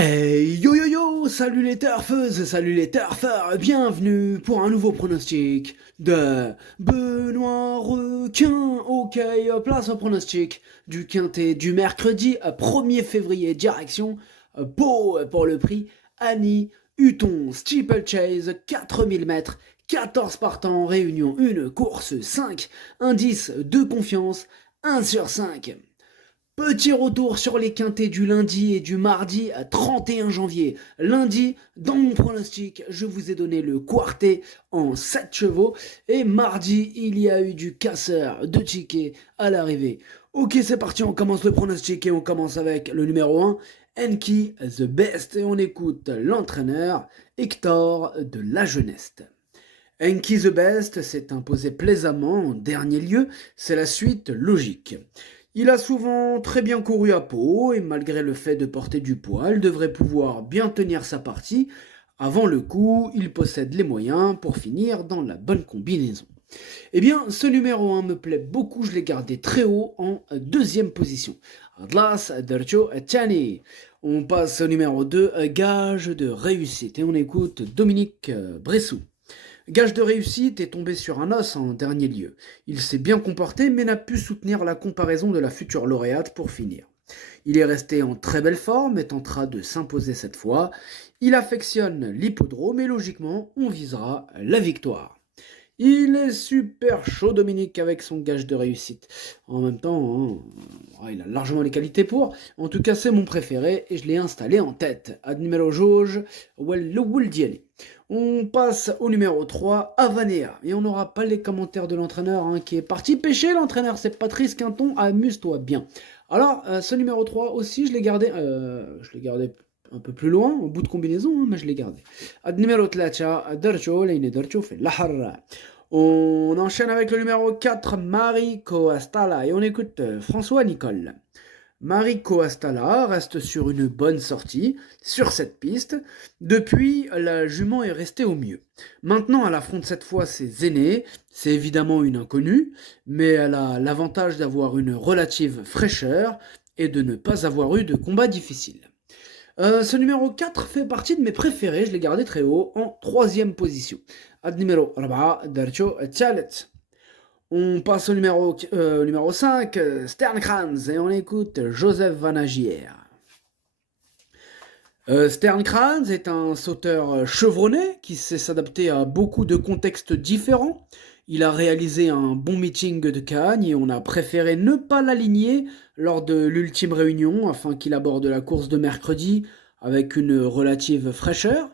Hey yo yo yo, salut les turfeuses, salut les turfeurs, bienvenue pour un nouveau pronostic de Benoît Requin. Ok, place au pronostic du quintet du mercredi 1er février, direction Pau pour le prix Annie Hutton, Steeplechase, 4000 mètres, 14 partants, réunion 1, course 5, indice de confiance 1 sur 5. Petit retour sur les quintets du lundi et du mardi 31 janvier. Lundi, dans mon pronostic, je vous ai donné le quartet en 7 chevaux. Et mardi, il y a eu du casseur de tickets à l'arrivée. Ok, c'est parti, on commence le pronostic et on commence avec le numéro 1, Enki the Best. Et on écoute l'entraîneur Hector de la Jeunesse. Enki the Best s'est imposé plaisamment en dernier lieu, c'est la suite logique. Il a souvent très bien couru à Pau et malgré le fait de porter du poids, il devrait pouvoir bien tenir sa partie. Avant le coup, il possède les moyens pour finir dans la bonne combinaison. Eh bien, ce numéro 1 me plaît beaucoup, je l'ai gardé très haut en deuxième position. Atlas Dercho Tchani. On passe au numéro 2, gage de réussite, et on écoute Dominique Bressou. Gage de réussite est tombé sur un os en dernier lieu. Il s'est bien comporté mais n'a pu soutenir la comparaison de la future lauréate pour finir. Il est resté en très belle forme et tentera de s'imposer cette fois. Il affectionne l'hippodrome et logiquement on visera la victoire. Il est super chaud Dominique avec son gage de réussite. En même temps, il a largement les qualités pour. En tout cas c'est mon préféré et je l'ai installé en tête. Ad numéro jauge, on passe au numéro 3, Avanea. Et on n'aura pas les commentaires de l'entraîneur qui est parti pêcher. L'entraîneur, c'est Patrice Quinton. Amuse-toi bien. Alors, ce numéro 3 aussi, je l'ai gardé un peu plus loin, au bout de combinaison, mais je l'ai gardé. Ad numéro 3, Dercho, Leine Dercho fait Lahar. On enchaîne avec le numéro 4, Marie Coastala. Et on écoute François Nicole. Mariko Astala reste sur une bonne sortie sur cette piste. Depuis, la jument est restée au mieux. Maintenant, elle affronte cette fois ses aînés. C'est évidemment une inconnue, mais elle a l'avantage d'avoir une relative fraîcheur et de ne pas avoir eu de combat difficile. Ce numéro 4 fait partie de mes préférés, je l'ai gardé très haut, en troisième position. Ad numéro 4, Darcho Tchalet. On passe au numéro 5, Sternkranz, et on écoute Joseph Vanagier. Sternkranz est un sauteur chevronné qui sait s'adapter à beaucoup de contextes différents. Il a réalisé un bon meeting de Cannes et on a préféré ne pas l'aligner lors de l'ultime réunion afin qu'il aborde la course de mercredi avec une relative fraîcheur.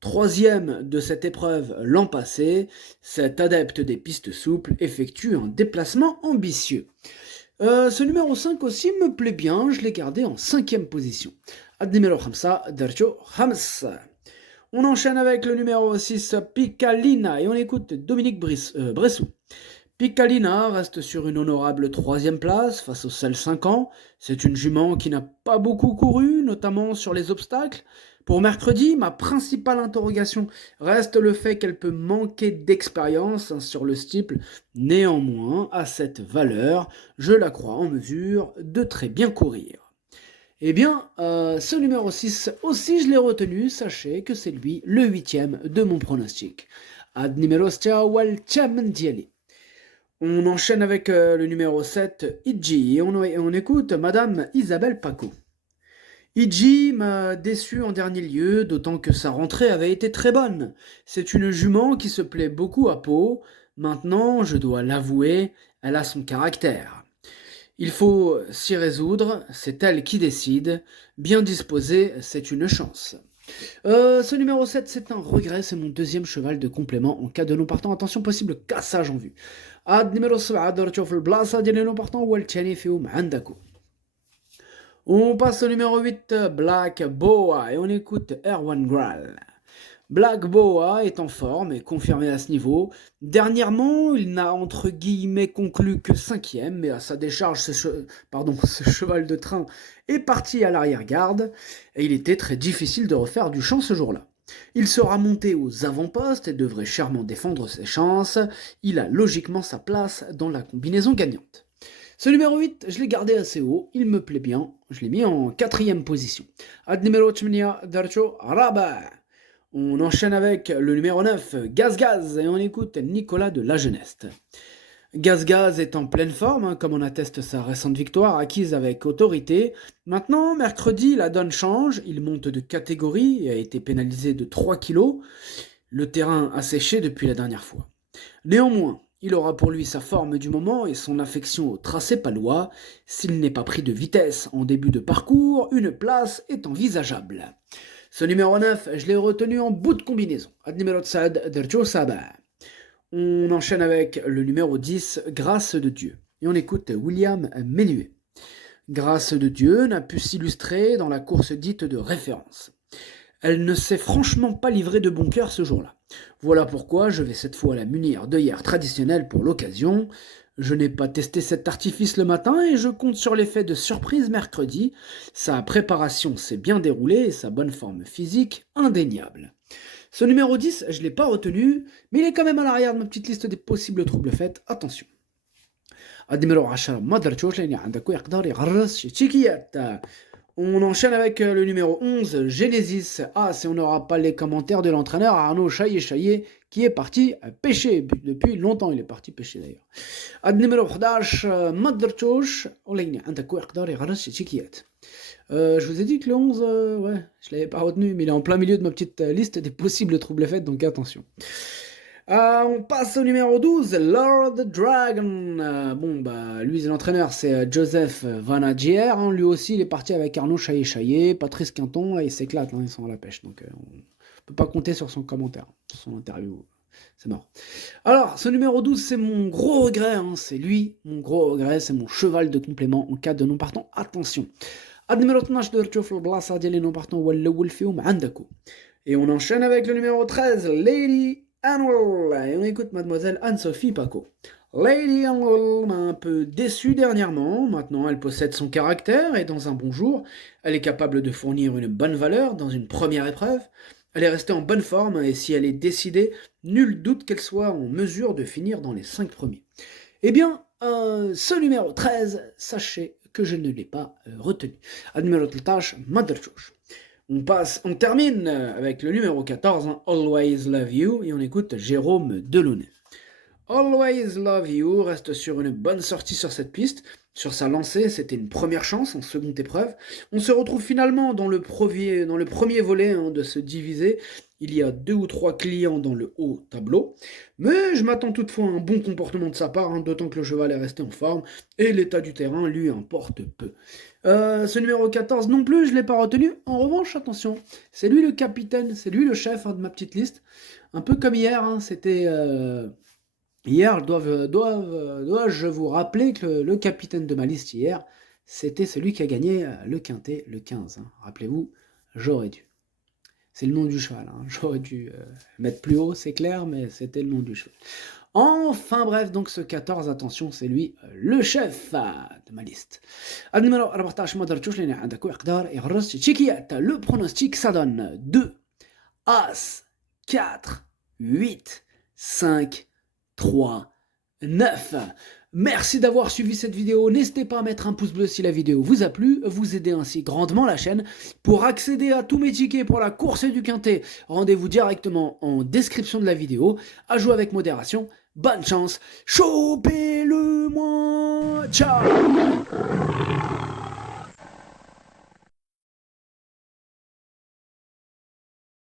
Troisième de cette épreuve l'an passé, cet adepte des pistes souples effectue un déplacement ambitieux. Ce numéro 5 aussi me plaît bien, je l'ai gardé en cinquième position. Ad numéro 5, Darcho Hams. On enchaîne avec le numéro 6, Picalina, et on écoute Dominique Bressou. Picalina reste sur une honorable troisième place face aux seuls 5 ans. C'est une jument qui n'a pas beaucoup couru, notamment sur les obstacles. Pour mercredi, ma principale interrogation reste le fait qu'elle peut manquer d'expérience sur le steeple. Néanmoins, à cette valeur, je la crois en mesure de très bien courir. Eh bien, ce numéro 6 aussi je l'ai retenu, sachez que c'est lui le 8e de mon pronostic. Ad numéro wal Diali. On enchaîne avec le numéro 7, Idji, et on écoute Madame Isabelle Paco. Idji m'a déçu en dernier lieu, d'autant que sa rentrée avait été très bonne. C'est une jument qui se plaît beaucoup à Pau. Maintenant, je dois l'avouer, elle a son caractère. Il faut s'y résoudre, c'est elle qui décide. Bien disposée, c'est une chance. Ce numéro 7, c'est un regret, c'est mon deuxième cheval de complément en cas de non partant. Attention, possible cassage en vue. Ad numéro 7, درتشوف البلاصة ديال non partant والثاني فيهم عندكم. On passe au numéro 8, Black Boa, et on écoute Erwan Graal. Black Boa est en forme et confirmé à ce niveau. Dernièrement, il n'a entre guillemets conclu que 5e, mais à sa décharge, ce cheval de train est parti à l'arrière-garde, et il était très difficile de refaire du champ ce jour-là. Il sera monté aux avant-postes et devrait chèrement défendre ses chances. Il a logiquement sa place dans la combinaison gagnante. Ce numéro 8, je l'ai gardé assez haut, il me plaît bien, je l'ai mis en quatrième position. Ad numéro 8 Darcho Raba. On enchaîne avec le numéro 9, Gaz Gaz, et on écoute Nicolas de La Jeunesse. Gaz Gaz est en pleine forme, comme on atteste sa récente victoire acquise avec autorité. Maintenant, mercredi, la donne change, il monte de catégorie et a été pénalisé de 3 kilos. Le terrain a séché depuis la dernière fois. Néanmoins, il aura pour lui sa forme du moment et son affection au tracé palois. S'il n'est pas pris de vitesse en début de parcours, une place est envisageable. Ce numéro 9, je l'ai retenu en bout de combinaison. Ad numéro Tsad Derjo Saba. On enchaîne avec le numéro 10, Grâce de Dieu. Et on écoute William Menuet. Grâce de Dieu n'a pu s'illustrer dans la course dite de référence. Elle ne s'est franchement pas livrée de bon cœur ce jour-là. Voilà pourquoi je vais cette fois la munir d'œillères traditionnelles pour l'occasion. Je n'ai pas testé cet artifice le matin et je compte sur l'effet de surprise mercredi. Sa préparation s'est bien déroulée et sa bonne forme physique indéniable. Ce numéro 10, je ne l'ai pas retenu, mais il est quand même à l'arrière de ma petite liste des possibles troubles faits. Attention. On enchaîne avec le numéro 11, Genesis. Ah, si on n'aura pas les commentaires de l'entraîneur Arnaud Chaillet, qui est parti pêcher. Depuis longtemps, il est parti pêcher d'ailleurs. Ad numéro 11, Madrachosh. Je vous ai dit que le 11, ouais, je l'avais pas retenu, mais il est en plein milieu de ma petite liste des possibles troubles faits, donc attention. On passe au numéro 12, Lord Dragon. Lui, l'entraîneur, c'est Joseph Van Adjier. Hein. Lui aussi, il est parti avec Arnaud Chaillet, Patrice Quinton, là, ils s'éclatent, hein, ils sont à la pêche, donc on peut pas compter sur son commentaire, sur son interview. C'est mort. Alors, ce numéro 12, c'est mon gros regret, hein. C'est lui, mon gros regret, c'est mon cheval de complément en cas de non partant. Attention. numéro 12 de تشوف البلاصه ديال لي نون بارتون هو الاول فيهم عندكم. Et on enchaîne avec le numéro 13, Lady Anwell. Et on écoute mademoiselle Anne-Sophie Paco. Lady Anwell m'a un peu déçu dernièrement. Maintenant, elle possède son caractère et dans un bon jour, elle est capable de fournir une bonne valeur dans une première épreuve. Elle est restée en bonne forme et si elle est décidée, nul doute qu'elle soit en mesure de finir dans les 5 premiers. Eh bien, ce numéro 13, sachez que je ne l'ai pas retenu. Numéro 13, Maderchouch. On termine avec le numéro 14, hein, Always Love You, et on écoute Jérôme Delaunay. Always Love You reste sur une bonne sortie sur cette piste. Sur sa lancée, c'était une première chance en seconde épreuve. On se retrouve finalement dans le premier volet de ce divisé. Il y a 2 ou 3 clients dans le haut tableau. Mais je m'attends toutefois à un bon comportement de sa part, hein, d'autant que le cheval est resté en forme et l'état du terrain lui importe peu. Ce numéro 14 non plus, je ne l'ai pas retenu. En revanche, attention, c'est lui le capitaine, c'est lui le chef de ma petite liste. Un peu comme hier, hein, c'était... Hier, dois-je vous rappeler que le capitaine de ma liste hier, c'était celui qui a gagné le quintet, le 15. Hein. Rappelez-vous, j'aurais dû. C'est le nom du cheval. Hein. J'aurais dû mettre plus haut, c'est clair, mais c'était le nom du cheval. Enfin bref, donc ce 14, attention, c'est lui, le chef de ma liste. Le pronostic, ça donne 2, As, 4, 8, 5, 3, 9. Merci d'avoir suivi cette vidéo. N'hésitez pas à mettre un pouce bleu si la vidéo vous a plu. Vous aidez ainsi grandement la chaîne. Pour accéder à tous mes tickets pour la course du quintet, rendez-vous directement en description de la vidéo. À jouer avec modération. Bonne chance. Chopez-le moi. Ciao.